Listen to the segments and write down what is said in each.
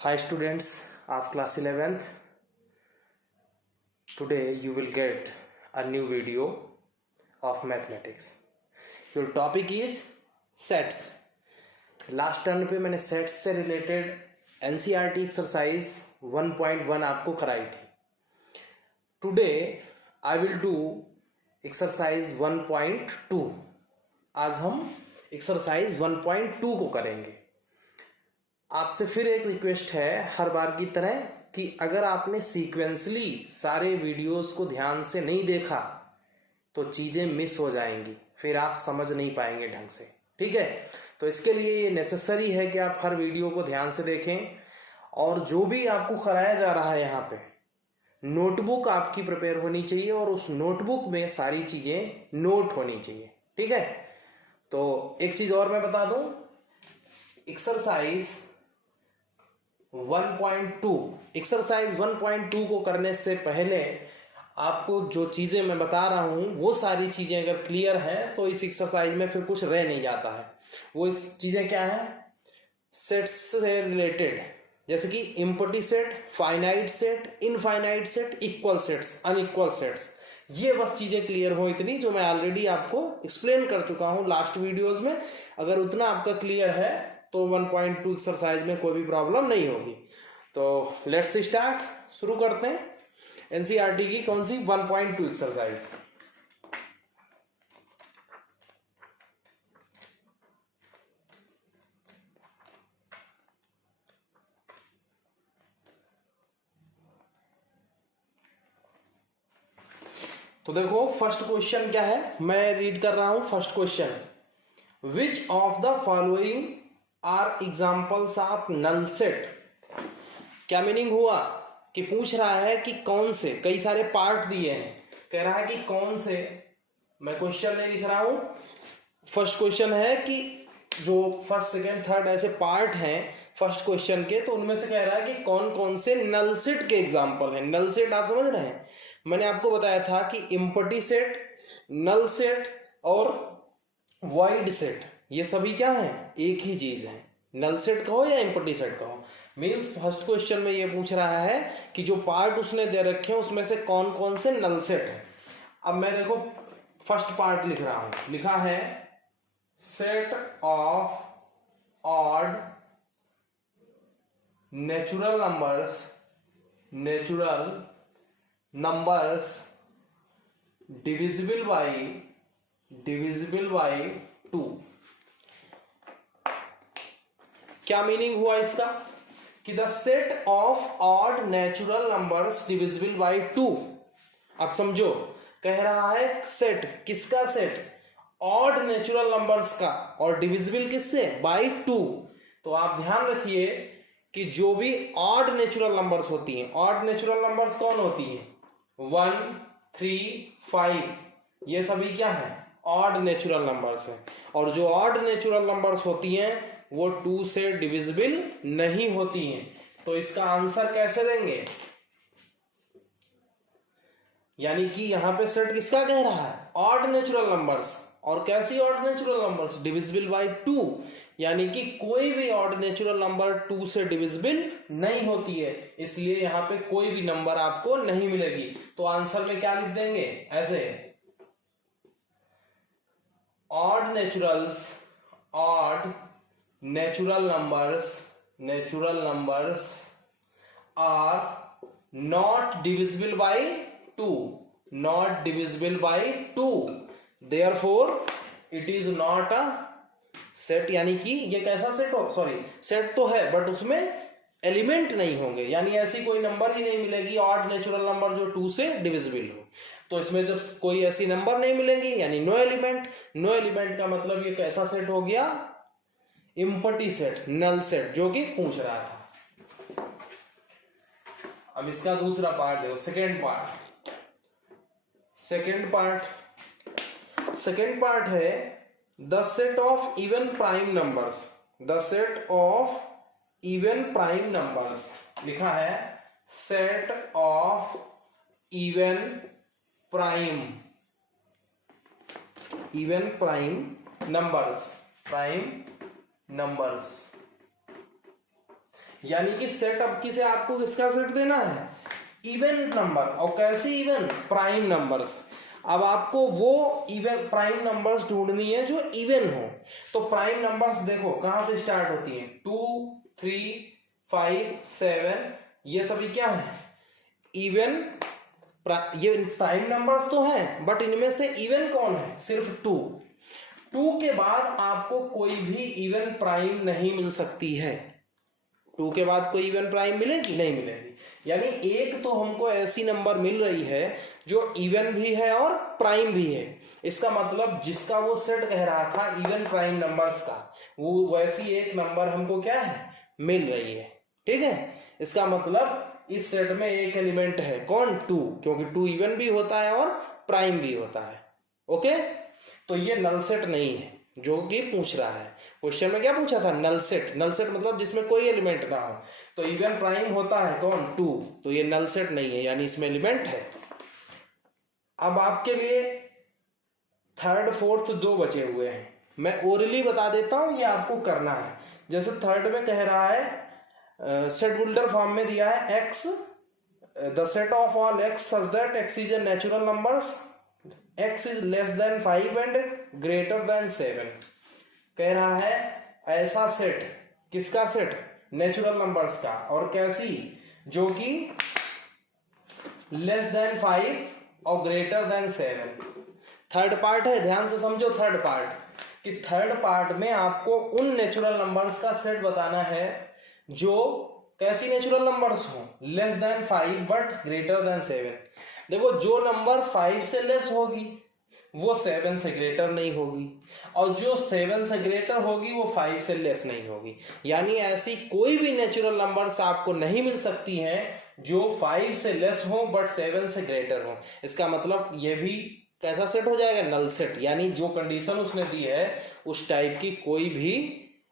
Hi students of class 11th. Today you will get a new video of mathematics. Your topic is sets. Last turn पे मैंने sets से related NCERT exercise 1.1 आपको कराई थी. Today I will do exercise 1.2. आज हम exercise 1.2 को करेंगे. आपसे फिर एक रिक्वेस्ट है हर बार की तरह कि अगर आपने सीक्वेंसली सारे वीडियोस को ध्यान से नहीं देखा तो चीज़ें मिस हो जाएंगी, फिर आप समझ नहीं पाएंगे ढंग से. ठीक है, तो इसके लिए ये नेसेसरी है कि आप हर वीडियो को ध्यान से देखें और जो भी आपको कराया जा रहा है यहाँ पे नोटबुक आपकी प्रिपेयर होनी चाहिए और उस नोटबुक में सारी चीज़ें नोट होनी चाहिए. ठीक है, तो एक चीज़ और मैं बता दूं, एक्सरसाइज 1.2 को करने से पहले आपको जो चीज़ें मैं बता रहा हूँ वो सारी चीज़ें अगर क्लियर हैं तो इस एक्सरसाइज में फिर कुछ रह नहीं जाता है. वो चीज़ें क्या हैं? सेट्स से रिलेटेड, जैसे कि empty set, finite set, infinite set, equal sets, unequal sets. ये बस चीज़ें क्लियर हो इतनी, जो मैं ऑलरेडी आपको एक्सप्लेन कर चुका हूँ लास्ट वीडियोज़ में. अगर उतना आपका क्लियर है तो 1.2 एक्सरसाइज में कोई भी प्रॉब्लम नहीं होगी. तो लेट्स स्टार्ट, शुरू करते हैं एनसीईआरटी की कौन सी 1.2 एक्सरसाइज. तो देखो फर्स्ट क्वेश्चन क्या है, मैं रीड कर रहा हूं. First question, which of the following are examples of null set. क्या मीनिंग हुआ कि पूछ रहा है कि कौन से, कई सारे पार्ट दिए हैं, कह रहा है कि कौन से. मैं क्वेश्चन नहीं लिख रहा हूं, फर्स्ट क्वेश्चन है कि जो फर्स्ट सेकेंड थर्ड ऐसे पार्ट हैं फर्स्ट क्वेश्चन के, तो उनमें से कह रहा है कि कौन कौन से नल सेट के एग्जाम्पल हैं. नल सेट आप समझ रहे हैं, मैंने आपको बताया था कि इम्पटी सेट, नल सेट और वाइड सेट ये सभी क्या है, एक ही चीज है. नल सेट कहो या इम्पटी सेट कहो, मीन्स फर्स्ट क्वेश्चन में ये पूछ रहा है कि जो पार्ट उसने दे रखे हैं उसमें से कौन कौन से नल सेट है. अब मैं देखो फर्स्ट पार्ट लिख रहा हूं, लिखा है set of odd natural numbers divisible by 2. क्या मीनिंग हुआ इसका कि the set of odd natural numbers divisible by 2. अब समझो, कह रहा है सेट, किसका सेट? ऑड नेचुरल नंबर्स का, और डिविजिबल किससे? बाई 2. तो आप ध्यान रखिए कि जो भी ऑड नेचुरल नंबर्स होती हैं, ऑड नेचुरल नंबर्स कौन होती हैं? 1, 3, 5, ये सभी क्या है? ऑड नेचुरल नंबर्स हैं. और जो ऑड नेचुरल नंबर्स होती हैं वो 2 से डिविजिबल नहीं होती हैं. तो इसका आंसर कैसे देंगे? यानी कि यहां पे सेट किसका कह रहा है? Odd natural numbers. और कैसी odd natural numbers? Divisible by 2. यानी कि कोई भी ऑड नेचुरल नंबर 2 से डिविजिबल नहीं होती है, इसलिए यहां पे कोई भी नंबर आपको नहीं मिलेगी. तो आंसर में क्या लिख देंगे? ऐसे, odd natural numbers are not divisible by 2. Therefore it is not a set. यानी कि ये कैसा सेट हो, सॉरी सेट तो है बट उसमें एलिमेंट नहीं होंगे, यानी ऐसी कोई नंबर ही नहीं मिलेगी ऑड नेचुरल नंबर जो 2 से डिविजिबल हो. तो इसमें जब कोई ऐसी नंबर नहीं मिलेंगी यानी नो एलिमेंट. नो एलिमेंट का मतलब ये कैसा सेट हो गया? इम्पटी सेट, नल सेट, जो कि पूछ रहा था. अब इसका दूसरा पार्ट देखो, सेकेंड पार्ट है the set of even prime numbers. लिखा है set of even prime numbers. यानी कि सेट अब किसे आपको किसका सेट देना है, इवन नंबर। और कैसे इवन, प्राइम नंबर्स। अब आपको वो इवन प्राइम नंबर्स ढूंढनी है जो इवन हो। तो प्राइम नंबर्स देखो कहां से स्टार्ट होती हैं, 2 3 5 7, ये सभी क्या है, इवन। ये प्राइम नंबर्स तो हैं, बट इनमें से इवन कौन है, सिर्फ 2। 2 के बाद आपको कोई भी इवन प्राइम नहीं मिल सकती है। 2 के बाद कोई इवन प्राइम मिलेगी, नहीं मिलेगी। यानी एक तो हमको ऐसी नंबर मिल रही है जो इवन भी है और प्राइम भी है। इसका मतलब जिसका वो सेट कह रहा था इवन प्राइम नंबर्स का, वो वैसी एक नंबर हमको क्या है, मिल रही है। ठीक है, इसका मतलब इस सेट में एक एलिमेंट है कौन, 2, क्योंकि 2 इवन भी होता है और प्राइम भी होता है। ओके, तो ये नल सेट नहीं है जो कि पूछ रहा है। क्वेश्चन में क्या पूछा था, नल सेट। नल सेट मतलब जिसमें कोई एलिमेंट ना हो। तो इवन प्राइम होता है कौन, 2, तो ये नल सेट नहीं है, यानी इसमें एलिमेंट है। अब आपके लिए थर्ड फोर्थ 2 बचे हुए हैं। मैं ओरली बता देता हूं, ये आपको करना है। जैसे थर्ड में कह रहा है, सेट बिल्डर फॉर्म में दिया है x, the set of all x such that x is a natural numbers, x is less than 5 and greater than 7। कह रहा है ऐसा सेट, किसका सेट, नेचुरल नंबर्स का, और कैसी, जो कि लेस देन 5 और ग्रेटर देन 7। थर्ड पार्ट है, ध्यान से समझो थर्ड पार्ट, कि थर्ड पार्ट में आपको उन नेचुरल नंबर्स का सेट बताना है जो कैसी नेचुरल नंबर्स हो, less than 5 but greater than 7। देखो जो नंबर 5 से लेस होगी वो 7 से ग्रेटर नहीं होगी, और जो 7 से ग्रेटर होगी वो 5 से लेस नहीं होगी। यानी ऐसी कोई भी नेचुरल नंबर्स आपको नहीं मिल सकती हैं जो 5 से लेस हो बट 7 से ग्रेटर हो। इसका मतलब ये भी कैसा सेट हो जाएगा, नल सेट। यानी जो कंडीशन उसने दी है उस टाइप की कोई भी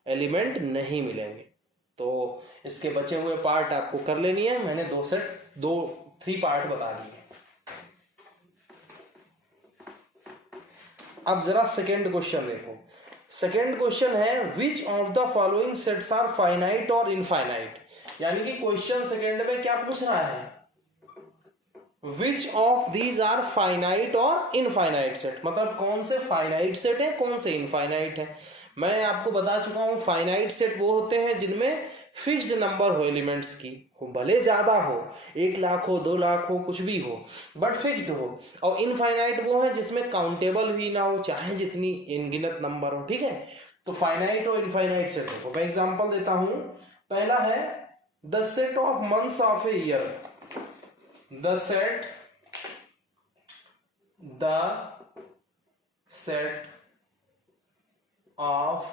एलिमेंट नहीं मिलेंगे। तो इसके बचे हुए पार्ट आपको कर लेनी है। मैंने 3 पार्ट बता दिए। अब जरा सेकेंड क्वेश्चन देखो। सेकेंड क्वेश्चन है which of the following sets are finite और इनफाइनाइट। यानी कि क्वेश्चन सेकेंड में क्या पूछ रहा है, which of these are finite और इनफाइनाइट सेट, मतलब कौन से फाइनाइट सेट है कौन से इनफाइनाइट है। मैं आपको बता चुका हूं फाइनाइट सेट वो होते हैं जिनमें फिक्स्ड नंबर हो एलिमेंट्स की, हो भले ज्यादा हो, 1 लाख हो 2 लाख हो कुछ भी हो, बट फिक्स्ड हो। और इनफाइनाइट वो है जिसमें काउंटेबल भी ना हो, चाहे जितनी अनगिनत नंबर हो। ठीक है, तो फाइनाइट और इनफाइनाइट सेट हो। मैं एग्जांपल देता हूं। पहला है the set of months of a year, the set of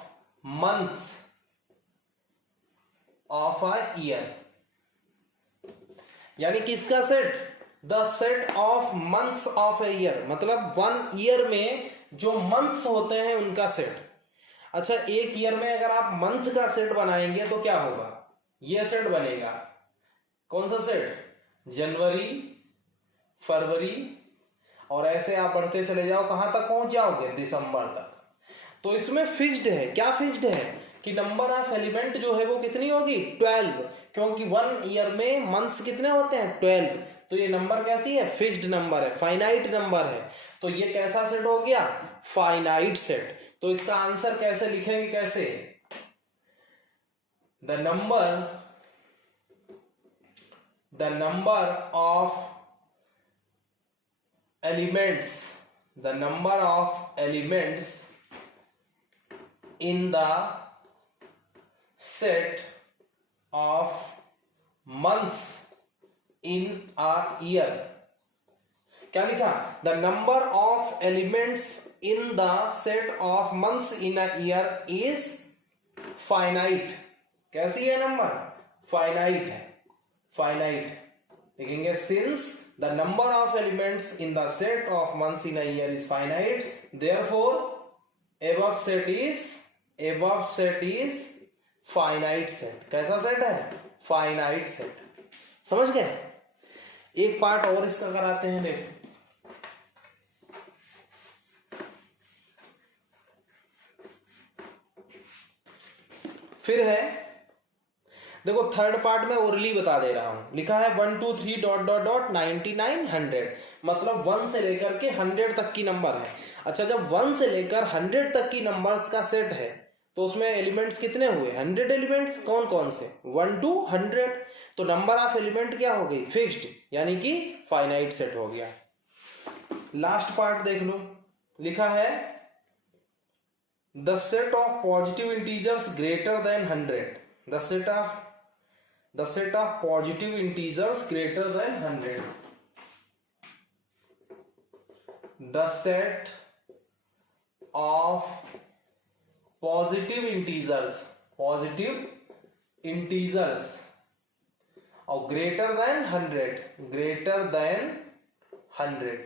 months of a year। यानी किसका set, the set of months of a year, मतलब 1 ईयर में जो मंथ्स होते हैं उनका सेट। अच्छा, एक ईयर में अगर आप मंथ का सेट बनाएंगे तो क्या होगा, ये सेट बनेगा। कौन सा सेट, जनवरी, फरवरी, और ऐसे आप बढ़ते चले जाओ, कहां तक पहुंच जाओगे, दिसंबर तक। तो इसमें फिक्स्ड है, क्या फिक्स्ड है कि नंबर ऑफ एलिमेंट जो है वो कितनी होगी, 12, क्योंकि 1 ईयर में मंथ्स कितने होते हैं, 12। तो ये नंबर कैसी है, फिक्स्ड नंबर है, फाइनाइट नंबर है। तो ये कैसा सेट हो गया, फाइनाइट सेट। तो इसका आंसर कैसे लिखेंगे, कैसे, the number of elements in the set of months in a year। क्या लिखा, the number of elements in the set of months in a year is finite. कैसी है नंबर, फाइनाइट है, फाइनाइट लिखेंगे। Since the number of elements in the set of months in a year is finite, therefore above set is finite set. कैसा set है, finite set. समझ गए। एक part और इसका कराते हैं, देखो। फिर है देखो थर्ड पार्ट में ओरली बता दे रहा हूं, लिखा है 1 2 3 डॉट डॉट डॉट 99 100, मतलब 1 से लेकर के 100 तक की नंबर है। अच्छा, जब 1 से लेकर 100 तक की नंबर्स का सेट है तो उसमें एलिमेंट्स कितने हुए? 100 एलिमेंट्स। कौन कौन से? 1 to 100। तो नंबर ऑफ एलिमेंट क्या हो गई? फिक्स्ड, यानी कि फाइनाइट सेट हो गया। लास्ट पार्ट देख लो, लिखा है the set of positive integers greater than 100, the set of positive integers greater than 100, the set of positive integers और ग्रेटर देन 100।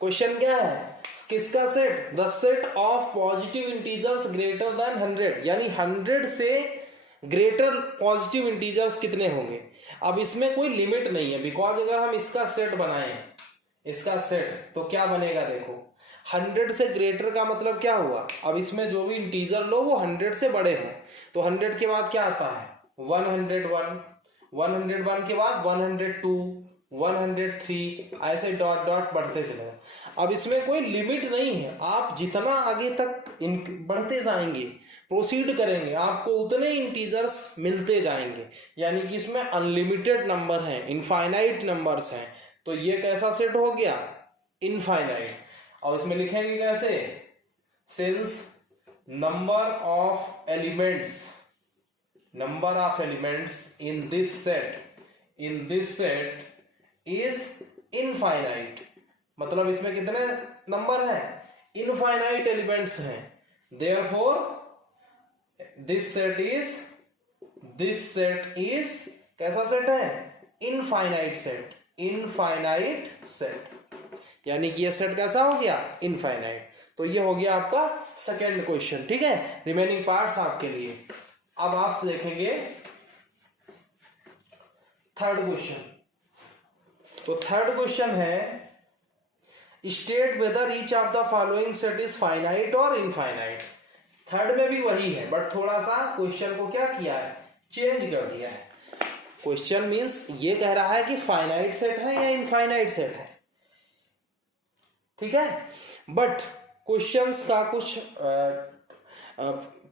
क्वेश्चन क्या है? किसका set? The set of positive integers greater than 100, यानी 100 से greater positive integers कितने होंगे। अब इसमें कोई लिमिट नहीं है, बिकॉज अगर हम इसका सेट बनाएं, इसका सेट, तो क्या बनेगा? देखो 100 से ग्रेटर का मतलब क्या हुआ? अब इसमें जो भी इंटीजर लो वो 100 से बड़े हो, तो 100 के बाद क्या आता है? 101, 101 के बाद 102, 103, ऐसे डॉट डॉट बढ़ते चलेगा। अब इसमें कोई लिमिट नहीं है, आप जितना आगे तक बढ़ते जाएंगे, प्रोसीड करेंगे, आपको उतने इंटीजर्स मिलते जाएंगे, यानी कि इसमें अनलिमिटेड नंबर हैं, इनफाइनाइट नंबर्स हैं। तो ये कैसा सेट हो गया? इनफाइनाइट। और इसमें लिखेंगे कैसे? Since number of elements in this set is infinite, मतलब इसमें कितने नंबर हैं? इनफाइनाइट एलिमेंट्स हैं। therefore this set is कैसा सेट है? इनफाइनाइट सेट, यानी कि ये सेट कैसा हो गया? इनफाइनाइट। तो ये हो गया आपका सेकेंड क्वेश्चन। ठीक है, रिमेनिंग पार्ट्स आपके लिए। अब आप देखेंगे थर्ड क्वेश्चन। तो थर्ड क्वेश्चन है state whether each of the following set is finite और इनफाइनाइट। थर्ड में भी वही है, बट थोड़ा सा क्वेश्चन को क्या किया है? चेंज कर दिया है। क्वेश्चन मींस ये कह रहा है कि फाइनाइट सेट है या इनफाइनाइट सेट है, ठीक है। बट क्वेश्चंस का कुछ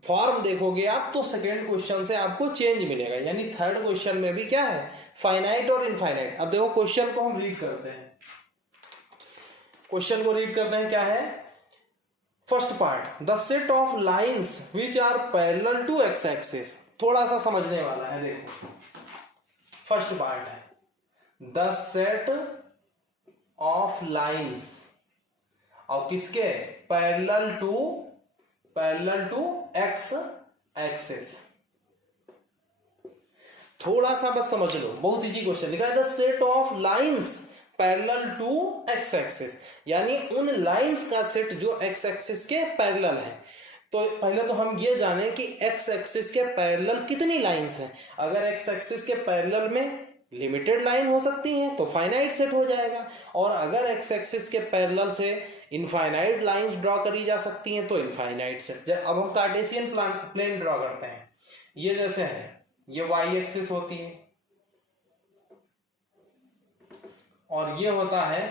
फॉर्म देखोगे आप तो सेकेंड क्वेश्चन से आपको चेंज मिलेगा, यानी थर्ड क्वेश्चन में भी क्या है? फाइनाइट और इनफाइनाइट। अब देखो क्वेश्चन को हम रीड करते हैं, क्वेश्चन को रीड करते हैं। क्या है? First part, the set of lines which are parallel to x axis. थोड़ा सा समझने वाला है, देखो फर्स्ट पार्ट है द सेट ऑफ लाइंस और किसके? Parallel to x axis. थोड़ा सा बस समझ लो, बहुत इजी क्वेश्चन लिखा है the set of lines parallel to x axis, यानी उन लाइंस का सेट जो एक्स एक्सिस के पैरेलल है। तो पहले तो हम ये जाने कि एक्स एक्सिस के पैरेलल कितनी लाइंस हैं। अगर एक्स एक्सिस के पैरेलल में लिमिटेड लाइन हो सकती है तो फाइनाइट सेट हो जाएगा, और अगर एक्स एक्सिस के पैरेलल से इनफाइनाइट लाइंस ड्रॉ करी जा सकती हैं तो इनफाइनाइट सेट। अब हम कार्टेशियन प्लेन ड्रॉ करते हैं। ये जैसे है, ये वाई एक्सिस होती है और ये होता है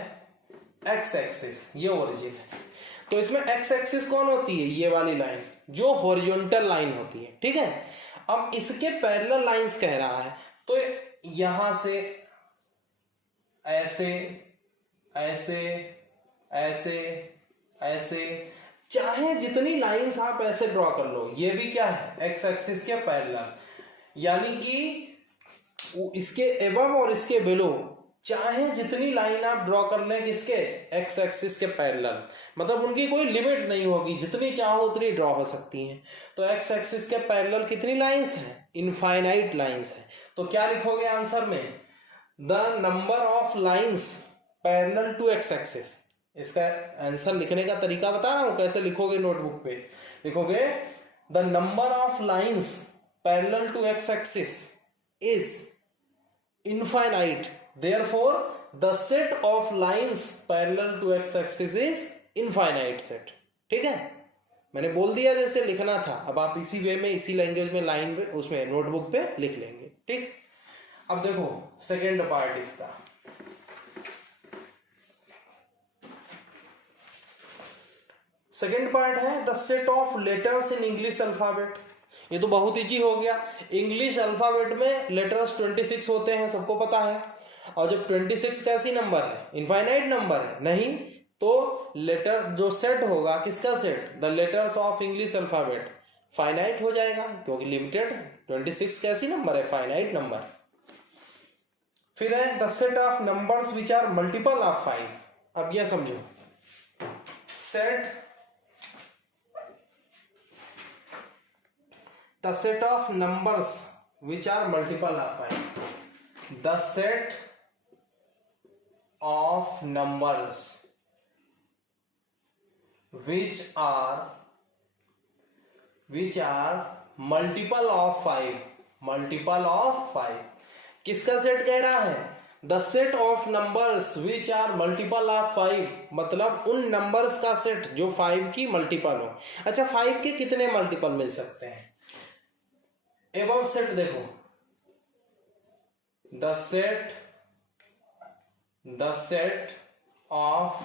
एक्स एक्सिस, ये ओरिजिन है। तो इसमें एक्स एक्सिस कौन होती है? ये वाली लाइन जो हॉरिजॉन्टल लाइन होती है, ठीक है। अब इसके पैरेलल लाइंस कह रहा है, तो यहां से ऐसे ऐसे ऐसे ऐसे, चाहे जितनी लाइंस आप ऐसे ड्रॉ कर लो, ये भी क्या है? एक्स एक्सिस के पैरेलल, यानी कि इसके एबव और इसके बिलो चाहे जितनी लाइन आप ड्रॉ कर लें किसके? एक्स एक्सिस के पैरेलल, मतलब उनकी कोई लिमिट नहीं होगी, जितनी चाहो उतनी ड्रॉ हो सकती हैं। तो एक्स एक्सिस के पैरेलल कितनी लाइंस हैं? इनफाइनाइट लाइंस हैं। तो क्या लिखोगे आंसर में? The number of lines parallel to x axis. इसका आंसर लिखने का तरीका बता रहा हूं, कैसे लिखोगे नोटबुक पे। लिखोगे the number of lines parallel to x axis is infinite, therefore the set of lines parallel to x axis is infinite set। ठीक है, मैंने बोल दिया जैसे लिखना था, अब आप इसी वे में इसी लैंग्वेज में लाइन पे उसमें नोटबुक पे लिख लेंगे। ठीक, अब देखो सेकेंड पार्ट इसका। सेकेंड पार्ट है the set of letters in English alphabet. ये तो बहुत इजी हो गया। इंग्लिश अल्फाबेट में लेटर्स 26 होते हैं, सबको पता है। और जब 26 कैसी नंबर है, इनफाइनाइट नंबर है नहीं, तो लेटर जो सेट होगा, किसका set, the letters of English alphabet, finite हो जाएगा, क्योंकि लिमिटेड 26 कैसी नंबर है, फाइनाइट नंबर। फिर है the set of numbers which are multiple of 5। अब यह समझो, set the set of numbers which are multiple of 5, the set of numbers which are multiple of 5, multiple of 5। किसका set कह रहा है, the set of numbers which are multiple of 5, मतलब उन numbers का सेट जो 5 की मल्टीपल हो। अच्छा, 5 के कितने मल्टीपल मिल सकते हैं, एबव सेट देखो, the set of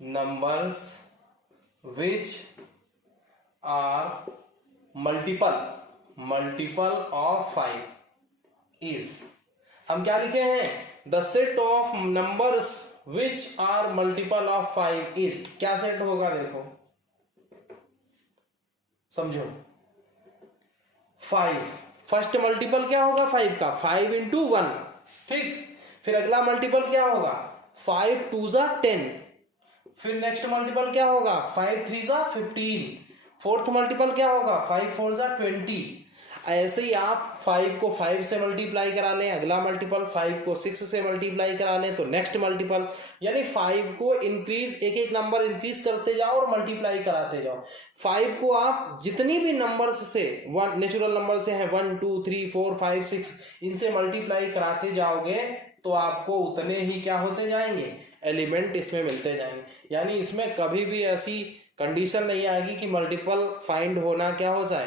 numbers which are multiple of 5 is, हम क्या लिखे हैं, the set of numbers which are multiple of 5 is, क्या सेट होगा देखो, समझो, 5, फर्स्ट मल्टीपल क्या होगा 5 का, 5 into 1। ठीक, फिर अगला मल्टीपल क्या होगा, 5 2 जा 10, फिर नेक्स्ट मल्टीपल क्या होगा, 5 3 जा 15, फोर्थ मल्टीपल क्या होगा, 5 4 जा 20। ऐसे ही आप 5 को 5 से मल्टीप्लाई करा लें, अगला मल्टीपल 5 को 6 से मल्टीप्लाई करा लें, तो नेक्स्ट मल्टीपल, यानी 5 को इंक्रीज, एक एक नंबर इंक्रीज करते जाओ और मल्टीप्लाई कराते जाओ। 5 को आप जितनी भी नंबर्स से, वन नेचुरल नंबर से हैं 1 2 3 4 5 6, इनसे मल्टीप्लाई कराते जाओगे तो आपको उतने ही क्या होते जाएंगे, एलिमेंट इसमें मिलते जाएंगे। यानी इसमें कभी भी ऐसी कंडीशन नहीं आएगी कि मल्टीपल फाइंड होना क्या हो जाए,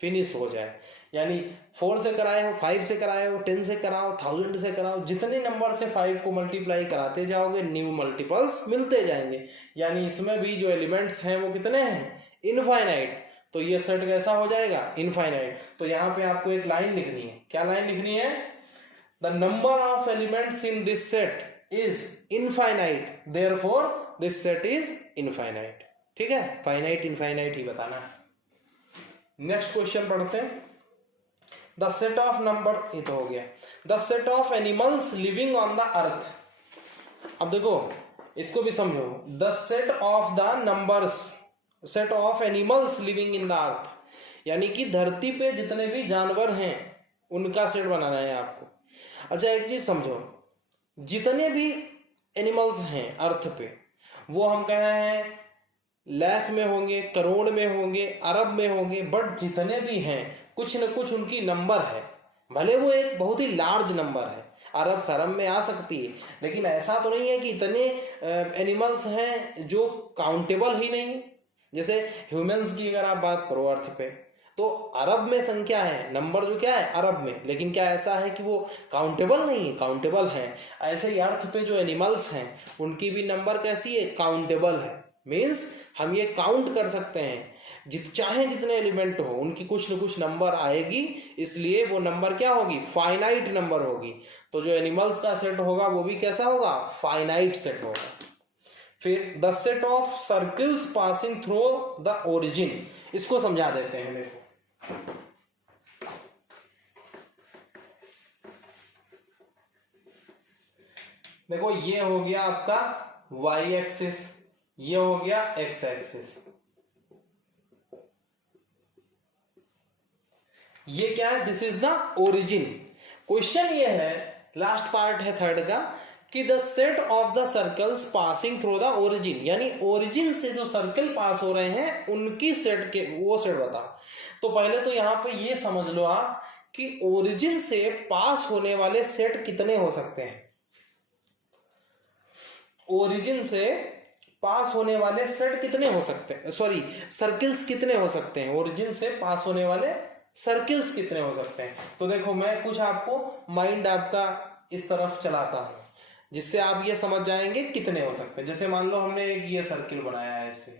फिनिश हो जाए। यानी 4 से कराए हो, 5 से कराए हो, 10 से कराओ, 1000 से कराओ, जितने नंबर से 5 को मल्टीप्लाई कराते जाओगे न्यू मल्टीपल्स मिलते जाएंगे। यानी इसमें भी जो एलिमेंट्स हैं वो कितने हैं, इनफाइनाइट। तो ये सेट कैसा हो जाएगा, इनफाइनाइट। तो यहाँ पे आपको एक लाइन लिखनी है, क्या लाइन लिखनी है, the number of elements in this set is infinite, therefore this set is infinite। ठीक है, फाइनाइट इनफाइनाइट ही बताना है। नेक्स्ट क्वेश्चन पढ़ते हैं, द सेट ऑफ नंबर, ये तो हो गया, the set of animals living on the earth. अब देखो इसको भी समझो, the set of the numbers, set of animals living in the earth, यानी कि धरती पे जितने भी जानवर हैं उनका सेट बनाना है आपको। अच्छा, एक चीज समझो, जितने भी एनिमल्स हैं अर्थ पे, वो हम कह रहे हैं लाख में होंगे, करोड़ में होंगे, अरब में होंगे, बट जितने भी हैं कुछ न कुछ उनकी नंबर है। भले वो एक बहुत ही लार्ज नंबर है, अरब खरब में आ सकती है, लेकिन ऐसा तो नहीं है कि इतने एनिमल्स हैं जो काउंटेबल ही नहीं। जैसे ह्यूमंस की अगर आप बात करो अर्थ पे, तो अरब में संख्या है, नंबर जो क्या है अरब में, लेकिन क्या ऐसा है कि वो काउंटेबल नहीं है, काउंटेबल है। ऐसे ही अर्थ पे जो एनिमल्स हैं उनकी भी नंबर कैसी है, काउंटेबल है। मीन्स हम ये काउंट कर सकते हैं, चाहे जितने एलिमेंट हो उनकी कुछ न कुछ नंबर आएगी, इसलिए वो नंबर क्या होगी, फाइनाइट नंबर होगी। तो जो एनिमल्स का सेट होगा वो भी कैसा होगा, फाइनाइट सेट होगा। फिर the set of circles passing through the origin, इसको समझा देते हैं। देखो देखो ये हो गया आपका y एक्सिस, ये हो गया x एक्सिस। ये क्या है, this is the origin. Question ये है, लास्ट पार्ट है थर्ड का, कि the set of the circles passing through the origin, यानी ओरिजिन से जो सर्कल पास हो रहे हैं उनकी सेट के वो सेट बताओ। तो पहले तो यहाँ पे ये समझ लो आप कि ओरिजिन से पास होने वाले सेट कितने हो सकते हैं। ओरिजिन से पास होने वाले सेट कितने हो सकते हैं, सॉरी सर्किल्स कितने हो सकते हैं, ओरिजिन से पास होने वाले सर्किल्स कितने हो सकते हैं। तो देखो मैं कुछ आपको माइंड आपका इस तरफ चलाता हूँ जिससे आप ये समझ जाएंगे कितने हो सकते हैं। जैसे मान लो हमने एक ये सर्किल बनाया है, ऐसे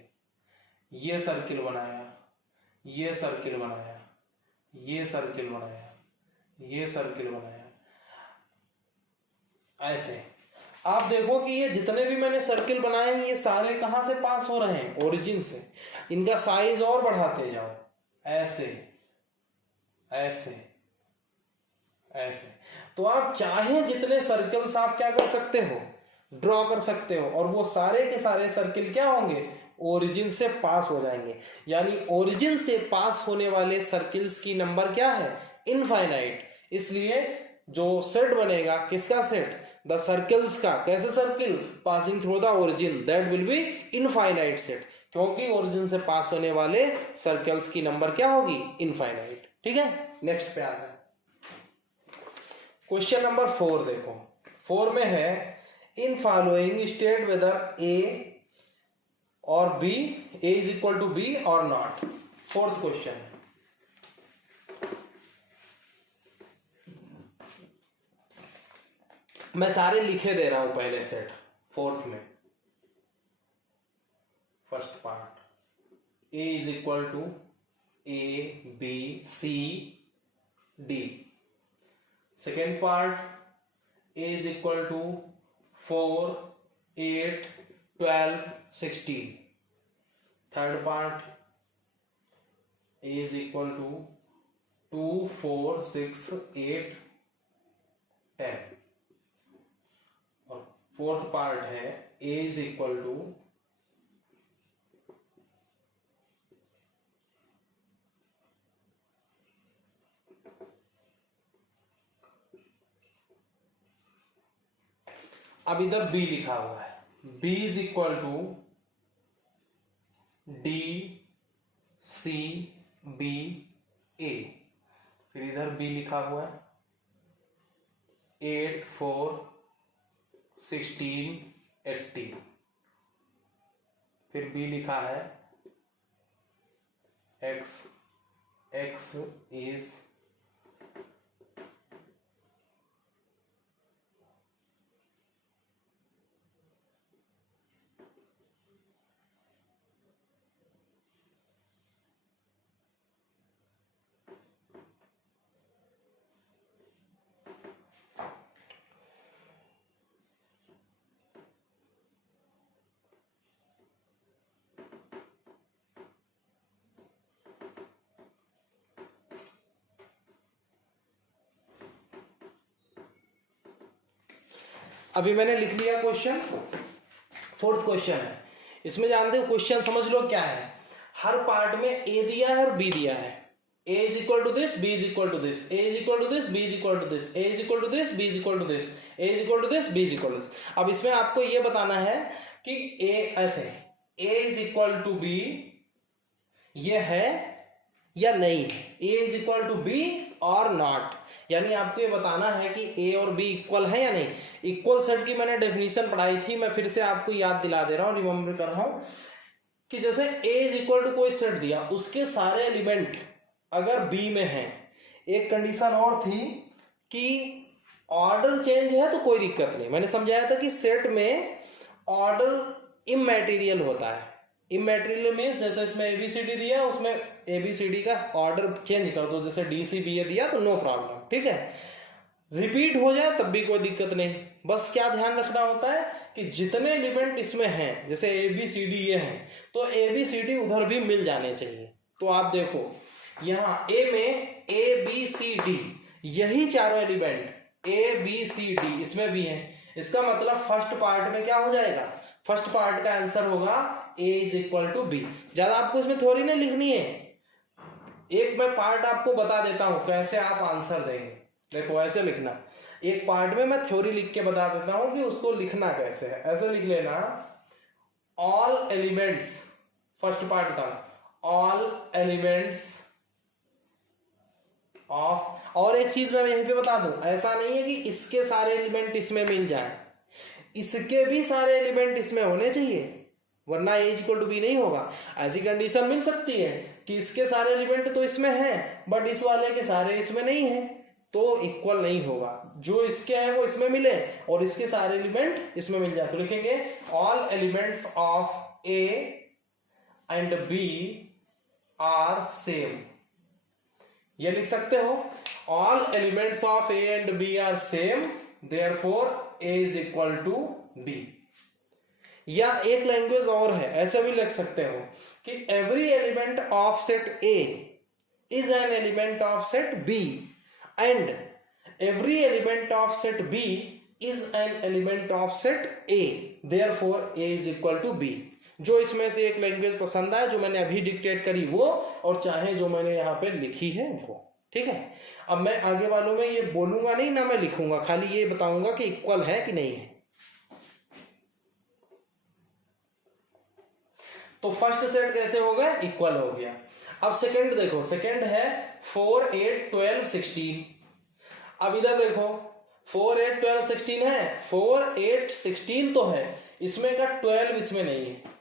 ये सर्किल बनाया, ये सर्किल बनाया, ये सर्किल बनाया, ये सर्किल बनाया, ऐसे आप देखो कि ये जितने भी मैंने सर्किल बनाए हैं ये सारे कहाँ से पास हो रहे हैं, ओरिजिन से। इनका साइज और बढ़ाते जाओ, ऐसे ऐसे ऐसे। तो आप चाहे जितने सर्कल्स आप क्या कर सकते हो, ड्रॉ कर सकते हो, और वो सारे के सारे सर्किल क्या होंगे, ओरिजिन से पास हो जाएंगे। यानी ओरिजिन से पास होने वाले सर्किल्स की नंबर क्या है, इनफाइनाइट। इसलिए जो सेट बनेगा, किसका सेट, द सर्किल्स का। कैसे circle, passing through the origin, that will be infinite set, क्योंकि ओरिजिन से पास होने वाले सर्कल्स की नंबर क्या होगी, इनफाइनाइट। ठीक है, नेक्स्ट पे आता है क्वेश्चन नंबर 4। देखो 4 में है, in following state whether A और B, A is equal to B और नॉट। फोर्थ क्वेश्चन, मैं सारे लिखे दे रहा हूं पहले सेट। फोर्थ में first part, A is equal to A B C D. Second part, A is equal to 4 8 12 16। Third part, A is equal to 2 4 6 8 10। और फोर्थ पार्ट है, ए इज इक्वल टू अब इधर बी लिखा हुआ है, B is equal to D C B A. फिर इधर B लिखा हुआ है 8 4 16 80। फिर बी लिखा है x, x इज अभी मैंने लिख लिया क्वेश्चन। फोर्थ क्वेश्चन है, इसमें जानते हो क्वेश्चन समझ लो क्या है। हर पार्ट में ए दिया है और बी दिया है, A is equal to this, B is equal to this, A is equal to this, B is equal to this, A is equal to this, B is equal to this, A is equal to this, B is equal to this. अब इसमें आपको ये बताना है कि A ऐसे, A is equal to B ये है या नहीं, A is equal to B और नॉट। यानी आपको ये बताना है कि ए और बी इक्वल है या नहीं। इक्वल सेट की मैंने डेफिनेशन पढ़ाई थी, मैं फिर से आपको याद दिला दे रहा हूँ, रिमेम्बर कर रहा हूँ कि जैसे ए इज इक्वल टू कोई सेट दिया, उसके सारे एलिमेंट अगर बी में हैं, एक कंडीशन और थी कि ऑर्डर चेंज है तो कोई दिक्कत नहीं। मैंने समझाया था कि सेट में ऑर्डर इमैटेरियल होता है। इमैटेरियल मीन्स जैसे इसमें ABCD दिया, उसमें ABCD का ऑर्डर चेंज कर दो, जैसे DCBA दिया तो नो प्रॉब्लम, ठीक है। रिपीट हो जाए तब भी कोई दिक्कत नहीं। बस क्या ध्यान रखना होता है कि जितने एलिमेंट इसमें हैं, जैसे ABCD ये हैं, तो ABCD उधर भी मिल जाने चाहिए। तो आप देखो यहाँ ए में ABCD, यही चारों एलिमेंट ABCD इसमें भी हैं। इसका मतलब फर्स्ट पार्ट में क्या हो जाएगा, फर्स्ट पार्ट का आंसर होगा A is equal to B. ज्यादा आपको इसमें थ्योरी नहीं लिखनी है, एक मैं पार्ट आपको बता देता हूं कैसे आप आंसर देंगे। देखो ऐसे लिखना, एक पार्ट में मैं थ्योरी लिख के बता देता हूं कि उसको लिखना कैसे है। ऐसे लिख लेना, ऑल एलिमेंट्स, फर्स्ट पार्ट बताना, ऑल एलिमेंट्स ऑफ। और एक चीज मैं यहीं पे बता दूं, ऐसा नहीं है कि इसके सारे एलिमेंट इसमें मिल जाए, इसके भी सारे एलिमेंट इसमें होने चाहिए। वरना ए इज इक्वल टू बी नहीं होगा। ऐसी कंडीशन मिल सकती है कि इसके सारे एलिमेंट तो इसमें हैं बट इस वाले के सारे इसमें नहीं है, तो इक्वल नहीं होगा। जो इसके हैं वो इसमें मिले और इसके सारे एलिमेंट इसमें मिल जाए, तो लिखेंगे all elements of A and B are same. ये लिख सकते हो, all elements of A and B are same therefore A is equal to B. या एक लैंग्वेज और है, ऐसे भी लिख सकते हो कि every element of set A is an element of set B and every element of set B is an element of set A therefore A is equal to B. जो इसमें से एक लैंग्वेज पसंद आए, जो मैंने अभी डिक्टेट करी वो, और चाहे जो मैंने यहाँ पे लिखी है वो, ठीक है। अब मैं आगे वालों में ये बोलूंगा नहीं ना, मैं लिखूंगा, खाली ये बताऊंगा कि इक्वल है कि नहीं है। तो फर्स्ट सेट कैसे हो गया, इक्वल हो गया। अब सेकंड देखो, सेकंड है 4 8 12 16। अब इधर देखो 4 8 12 16 है, 4 8 16 तो है, इसमें का 12 इसमें नहीं है।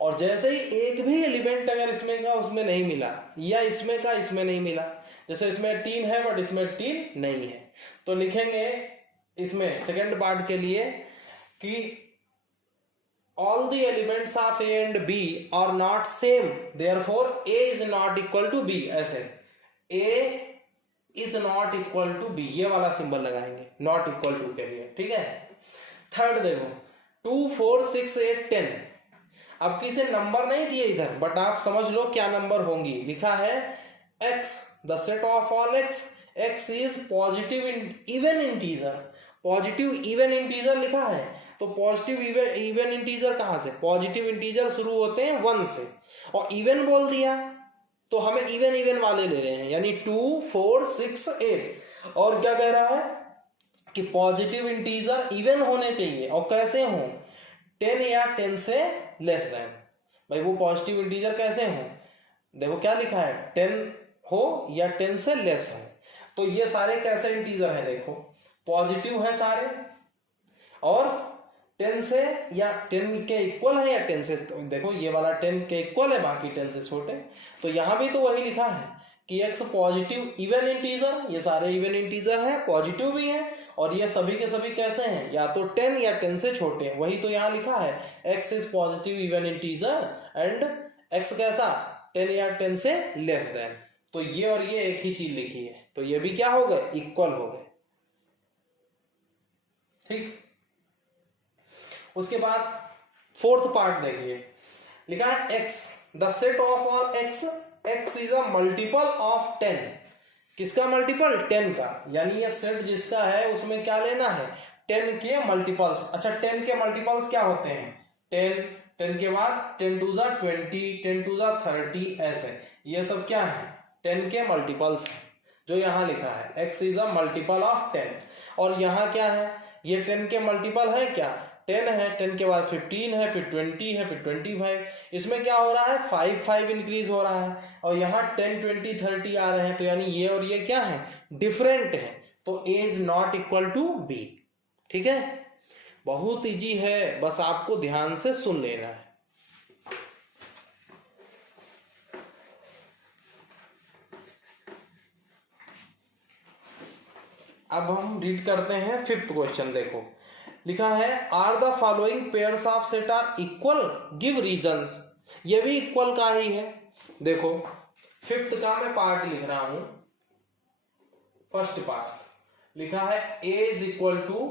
और जैसे ही एक भी एलिमेंट अगर इसमें का उसमें नहीं मिला, या इसमें का इसमें नहीं मिला, जैसे इसमें 3 है बट इसमें 3 नहीं है, तो लिखेंगे इसमें सेकंड पार्ट के लिए कि all the elements of A and B are not same therefore A is not equal to B। ऐसे A is not equal to B, ये वाला सिंबल लगाएंगे not equal to के लिए, ठीक है। थर्ड देखो 2 4 6 8 10। अब किसी नंबर नहीं दिए इधर, बट आप समझ लो क्या नंबर होंगी। लिखा है x the set of all x is positive even integer। Positive even integer लिखा है, तो पॉजिटिव इवन इंटीजर कहां से, पॉजिटिव इंटीजर शुरू होते हैं 1 से, और इवन बोल दिया तो हमें इवन इवन वाले ले रहे हैं, यानी 2 4 6 8। और क्या कह रहा है कि पॉजिटिव इंटीजर इवन होने चाहिए, और कैसे हो, 10 या 10 से लेस देन। भाई वो पॉजिटिव इंटीजर कैसे हो, देखो क्या लिखा है, 10 हो या 10 से लेस हो। तो ये सारे कैसे इंटीजर है, देखो पॉजिटिव है सारे, और 10 से या 10 के इक्वल है, या 10 से, देखो ये वाला 10 के इक्वल है, बाकी 10 से छोटे। तो यहां भी तो वही लिखा है कि x पॉजिटिव इवन इंटीजर, ये सारे इवन इंटीजर है, पॉजिटिव भी है, और ये सभी के सभी कैसे हैं, या तो 10 या 10 से छोटे हैं। वही तो यहाँ लिखा है x is positive even integer and x कैसा, 10 या 10 से लेस देन। तो ये और ये एक ही चीज लिखी है, तो ये भी क्या हो गए, इक्वल हो गए, ठीक। उसके बाद फोर्थ पार्ट देखिए, लिखा है x the set of all x is a multiple of 10। किसका मल्टीपल, 10 का, यानी ये सेट जिसका है उसमें क्या लेना है, 10 के मल्टीपल्स। अच्छा 10 के मल्टीपल्स क्या होते हैं, 10 के बाद 10 टू ज़ा 20, 10 टू ज़ा 30, ऐसे ये सब क्या है, 10 के मल्टीपल्स जो यहाँ लिखा है, x is a multiple of 10। और यहाँ क्या है, ये 10 के मल्टीपल है क्या, 10 है, 10 के बाद 15 है, फिर 20 है, फिर 25। इसमें क्या हो रहा है, 5 इंक्रीज हो रहा है, और यहाँ 10 20 30 आ रहे हैं, तो यानी ये और ये क्या है, डिफरेंट है, तो a is not equal to b, ठीक है। बहुत इजी है, बस आपको ध्यान से सुन लेना है। अब हम रीड करते हैं फिफ्थ क्वेश्चन। देखो लिखा है are the following pairs of set are equal, give reasons. ये भी इक्वल का ही है। देखो फिफ्थ का मैं पार्ट लिख रहा हूं, फर्स्ट पार्ट लिखा है a इज इक्वल टू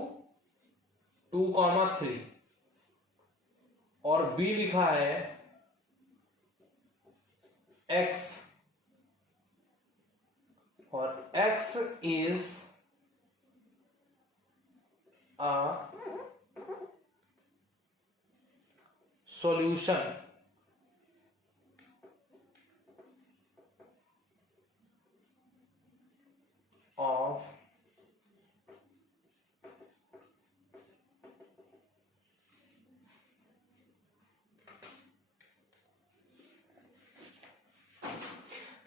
2,3 और b लिखा है x और x is a solution of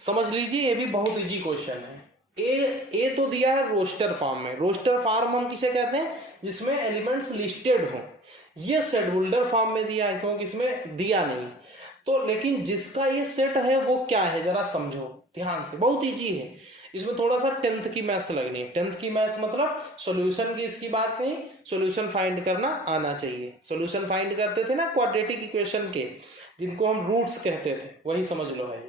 समझ लीजिए ये भी बहुत इजी क्वेश्चन है। ए तो दिया है रोस्टर फॉर्म में। रोस्टर फॉर्म हम किसे कहते हैं, जिसमें एलिमेंट्स लिस्टेड हो, ये सेट बिल्डर फॉर्म में दिया है क्योंकि इसमें दिया नहीं। तो लेकिन जिसका ये सेट है वो क्या है जरा समझो ध्यान से, बहुत इजी है। इसमें थोड़ा सा 10th की मैथ्स लगनी है। 10th की मैथ्स मतलब सॉल्यूशन की इसकी बात नहीं, सॉल्यूशन फाइंड करना आना चाहिए। सॉल्यूशन फाइंड करते थे ना क्वाड्रेटिक इक्वेशन के, जिनको हम रूट्स कहते थे, वही समझ लो है।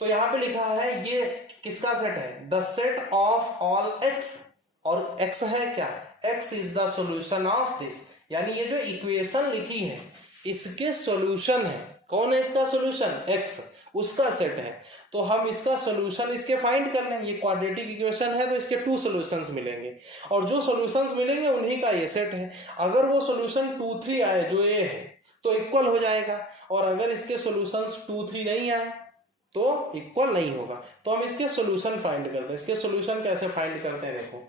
तो यहाँ पे लिखा है ये किसका सेट है, the set of all x, और एक्स है क्या, x is the solution of this, यानी ये जो इक्वेशन लिखी है इसके सॉल्यूशन है। कौन है इसका सॉल्यूशन, एक्स, उसका सेट है। तो हम इसका सॉल्यूशन इसके फाइंड कर लें। ये क्वाड्रेटिक इक्वेशन है तो इसके 2 सॉल्यूशंस मिलेंगे, और जो सॉल्यूशंस मिलेंगे उन्हीं का ये सेट है। अगर वो सॉल्यूशन 2, 3 आए जो ये है तो इक्वल हो जाएगा, और अगर इसके सॉल्यूशंस 2, 3 नहीं आए तो इक्वल नहीं होगा। तो हम इसके सॉल्यूशन फाइंड करते हैं। इसके सॉल्यूशन कैसे फाइंड करते हैं, देखो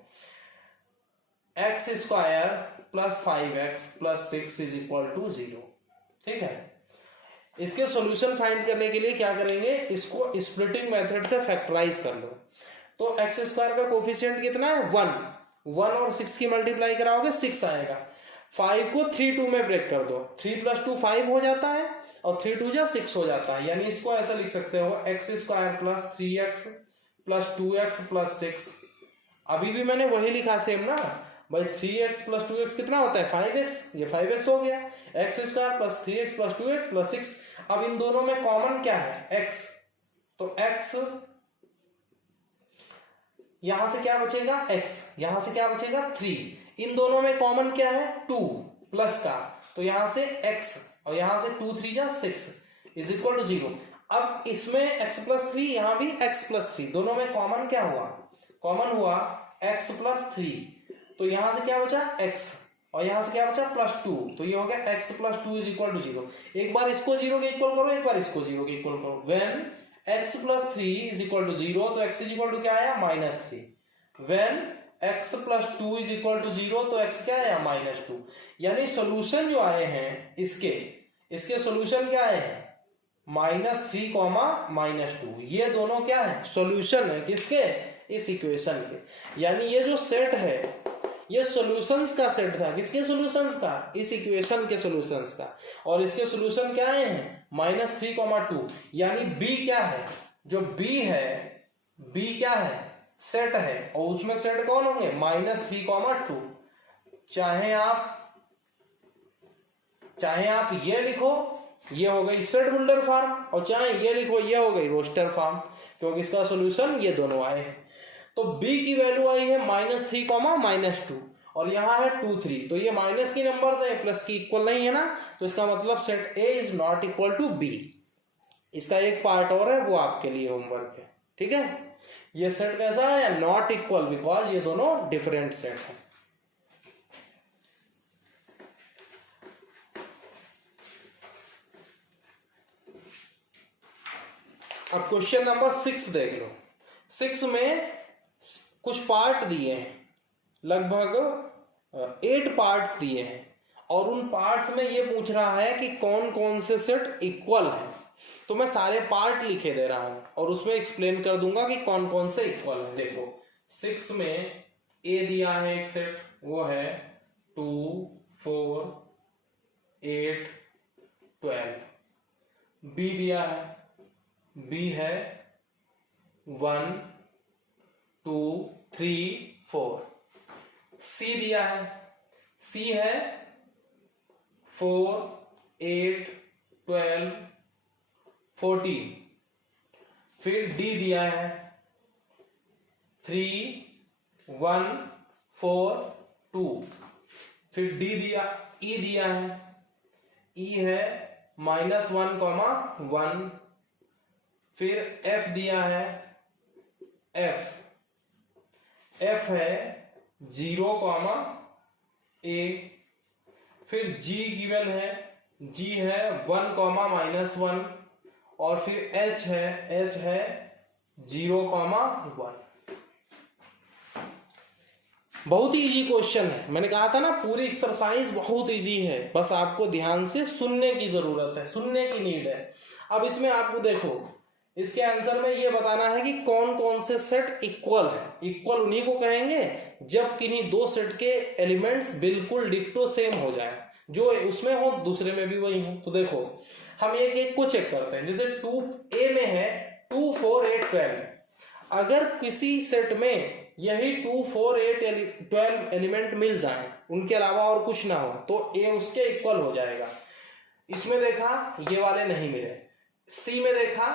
x square plus 5x plus 6 is equal to 0। ठीक है, इसके सॉल्यूशन फाइंड करने के लिए क्या करेंगे, इसको स्प्लिटिंग मेथड से फैक्टराइज कर लो। तो एक्स स्क्वायर का कोफिशिएंट कितना है, 1 और 6 की मल्टीप्लाई कराओगे 6 आएगा। 5 को 3 2 में ब्रेक कर दो, 3 + 2 5 हो जाता है, और 3 2 = 6 हो जाता है। यानी इसको ऐसा लिख सकते हो x square plus 3x plus 2x plus 6। अभी भी मैंने वही लिखा सेम ना भाई, 3x प्लस 2x कितना होता है 5x, ये 5x हो गया। X square plus 3x plus 2x plus 6। अब इन दोनों में कॉमन क्या है, x, तो x यहां से क्या बचेगा, x, यहां से क्या बचेगा 3। इन दोनों में कॉमन क्या है 2 प्लस का, तो यहां से x, और यहां से 2 3 = 6 इज इक्वल टू 0। अब इसमें x + 3, यहां भी x + 3, दोनों में कॉमन क्या हुआ, कॉमन हुआ x + 3। तो यहां से क्या बचा x, और यहां से क्या बचा +2, तो ये हो गया x + 2 इज इक्वल टू 0। एक बार इसको 0 के इक्वल करो, एक बार इसको 0 के इक्वल करो। When x + 3 is equal to 0, तो x इज इक्वल टू क्या आया -3। When x + 2 is equal to 0, तो x क्या आया -2। यानी सॉल्यूशन जो आए हैं इसके सॉल्यूशन क्या आए हैं -3, -2। ये दोनों क्या है, सॉल्यूशन है किसके, इस इक्वेशन के। यानी ये जो सेट है ये सॉल्यूशंस का सेट था, किसके सॉल्यूशंस का, इस इक्वेशन के सॉल्यूशंस का। और इसके सॉल्यूशन क्या आए हैं -3, 2। यानी b क्या है, जो b है, b क्या है, सेट है, और उसमें सेट कौन होंगे -3, 2। चाहे आप ये लिखो, ये हो गई सेट बिल्डर फॉर्म, और चाहे ये लिखो, ये हो गई रोस्टर फॉर्म, क्योंकि इसका सॉल्यूशन ये दोनों आए हैं। तो b की वैल्यू आई है -3, -2, और यहाँ है 2 3। तो ये माइनस की नंबर्स है, प्लस की इक्वल नहीं है ना, तो इसका मतलब set A is not equal to B। इसका एक पार्ट और है, वो आपके लिए होमवर्क है। ठीक है, ये सेट कैसा है, नॉट इक्वल, बिकॉज ये दोनों डिफरेंट सेट है। अब क्वेश्चन नंबर 6 देख लो। 6 में कुछ पार्ट दिए हैं, लगभग 8 पार्ट्स दिए हैं, और उन पार्ट्स में ये पूछ रहा है कि कौन कौन से सेट इक्वल है। तो मैं सारे पार्ट लिखे दे रहा हूं और उसमें एक्सप्लेन कर दूंगा कि कौन कौन से इक्वल है। देखो 6 में A दिया है एक सेट, वो है 2 4 8 12। B दिया है, B है 1 2 3 4। C दिया है, C है 4 8 12 14। फिर D दिया है 3 1 4 2। फिर E दिया है, E है -1 1। फिर F दिया है, F है 0 A। फिर G गिवन है, G है 1 -1। और फिर H है 0 1। बहुत ही इजी क्वेश्चन है, मैंने कहा था ना पूरी एक्सरसाइज बहुत इजी है, बस आपको ध्यान से सुनने की जरूरत है, सुनने की नीड है। अब इसमें आपको देखो, इसके आंसर में ये बताना है कि कौन कौन से सेट इक्वल है। इक्वल उन्हीं को कहेंगे जब किन्हीं दो सेट के एलिमेंट्स बिल्कुल डिक्टो सेम हो जाए, जो उसमें हो दूसरे में भी वही हो। तो देखो हम एक एक को चेक करते हैं। जैसे 2A में है 2, 4, 8, 12। अगर किसी सेट में यही 2, 4, 8, 12 एलिमेंट मिल जाए, उनके अलावा और कुछ ना हो, तो ए उसके इक्वल हो जाएगा। इसमें देखा ये वाले नहीं मिले, सी में देखा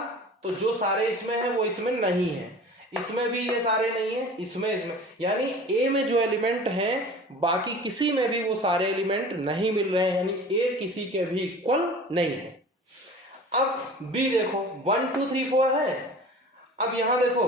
तो जो सारे इसमें है वो इसमें नहीं है, इसमें भी ये सारे नहीं है, इसमें यानी ए में जो एलिमेंट हैं बाकी किसी में भी वो सारे एलिमेंट नहीं मिल रहे हैं, यानी ए किसी के भी इक्वल नहीं है। अब बी देखो 1, 2, 3, 4 है। अब यहां देखो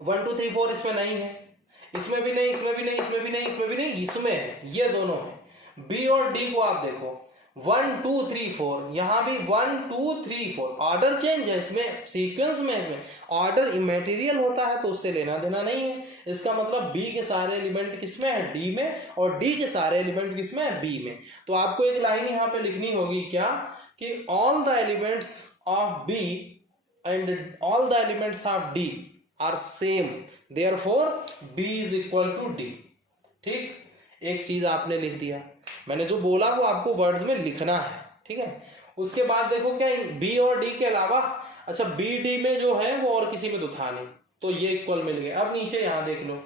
1, 2, 3, 4 इसमें नहीं है, इसमें भी नहीं, इसमें भी नहीं, इसमें भी नहीं, इसमें भी नहीं, इसमें है, ये दोनों है। बी और डी को आप देखो 1, 2, 3, 4, यहां भी 1, 2, 3, 4, ऑर्डर चेंज है इसमें, सीक्वेंस में इसमें ऑर्डर इमेटीरियल होता है तो उससे लेना देना नहीं है। इसका मतलब बी के सारे एलिमेंट किसमें है, डी में, और डी के सारे एलिमेंट किसमें है, बी में। तो आपको एक लाइन यहां पे लिखनी होगी क्या, कि all the elements of B and all the elements of D are same, therefore B is equal to D. ठीक, एक चीज आपने लिख दिया, मैंने जो बोला वो आपको वर्ड्स में लिखना है, ठीक है। उसके बाद देखो क्या बी और डी के अलावा, अच्छा बी डी में जो है वो और किसी में तो था नहीं, तो ये इक्वल मिल गए। अब नीचे यहां देख लो,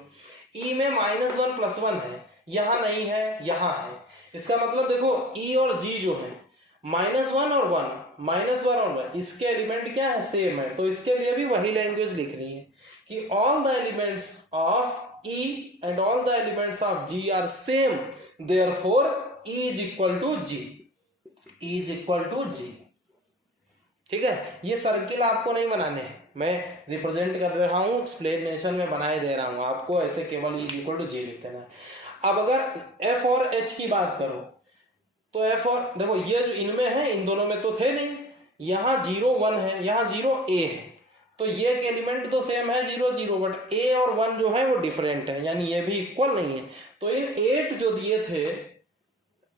ई में -1 + 1 है, यहां नहीं है, यहां है। इसका मतलब देखो ई और जी जो है -1 और 1, -1 और 1, इसके एलिमेंट क्या है, सेम है। तो इसके लिए भी वही लैंग्वेज लिखनी है कि all the elements of E and all the elements of G are same, therefore E is equal to G, E is equal to G। ठीक है, ये सर्किल आपको नहीं बनाने हैं, मैं रिप्रेजेंट कर रहा हूं, एक्सप्लेनेशन में बनाए दे रहा हूं आपको, ऐसे केवल E is equal to G लिख देना। अब अगर F और H की बात करो तो F और देखो ये जो इनमें है, इन दोनों में तो थे नहीं, यहाँ 0, 1 है, यहाँ 0, A है, तो ये एलिमेंट तो सेम है 0, 0, बट ए और 1 जो है वो डिफरेंट है, यानी ये भी इक्वल नहीं है। तो ये 8 जो दिए थे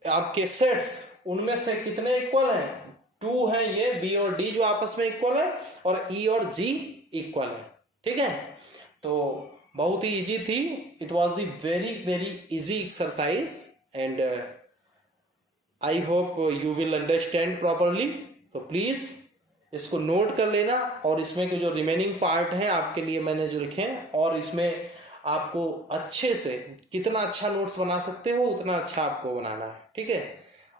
आपके सेट्स, उनमें से कितने इक्वल हैं, 2 है ये बी और डी जो आपस में इक्वल है, और ई और जी इक्वल है। ठीक है, तो बहुत ही इजी थी, it was the very very easy exercise and I hope you will understand properly. तो प्लीज इसको नोट कर लेना, और इसमें के जो रिमेनिंग पार्ट है आपके लिए मैंने जो लिखे हैं, और इसमें आपको अच्छे से कितना अच्छा नोट्स बना सकते हो उतना अच्छा आपको बनाना है। ठीक है,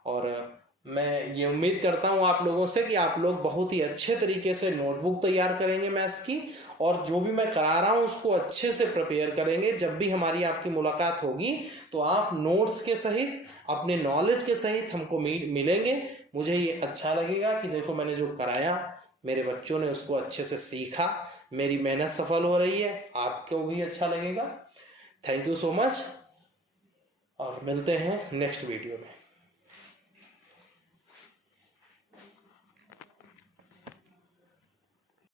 और मैं ये उम्मीद करता हूँ आप लोगों से कि आप लोग बहुत ही अच्छे तरीके से नोटबुक तैयार करेंगे मैथ्स की, और जो भी मैं करा रहा हूँ उसको अच्छे से प्रिपेयर करेंगे। जब भी हमारी आपकी मुलाकात होगी तो आप नोट्स के सहित, अपने नॉलेज के सहित हमको मिलेंगे। मुझे ये अच्छा लगेगा कि देखो मैंने जो कराया मेरे बच्चों ने उसको अच्छे से सीखा, मेरी मेहनत सफल हो रही है, आपको भी अच्छा लगेगा। थैंक यू सो मच, और मिलते हैं नेक्स्ट वीडियो में।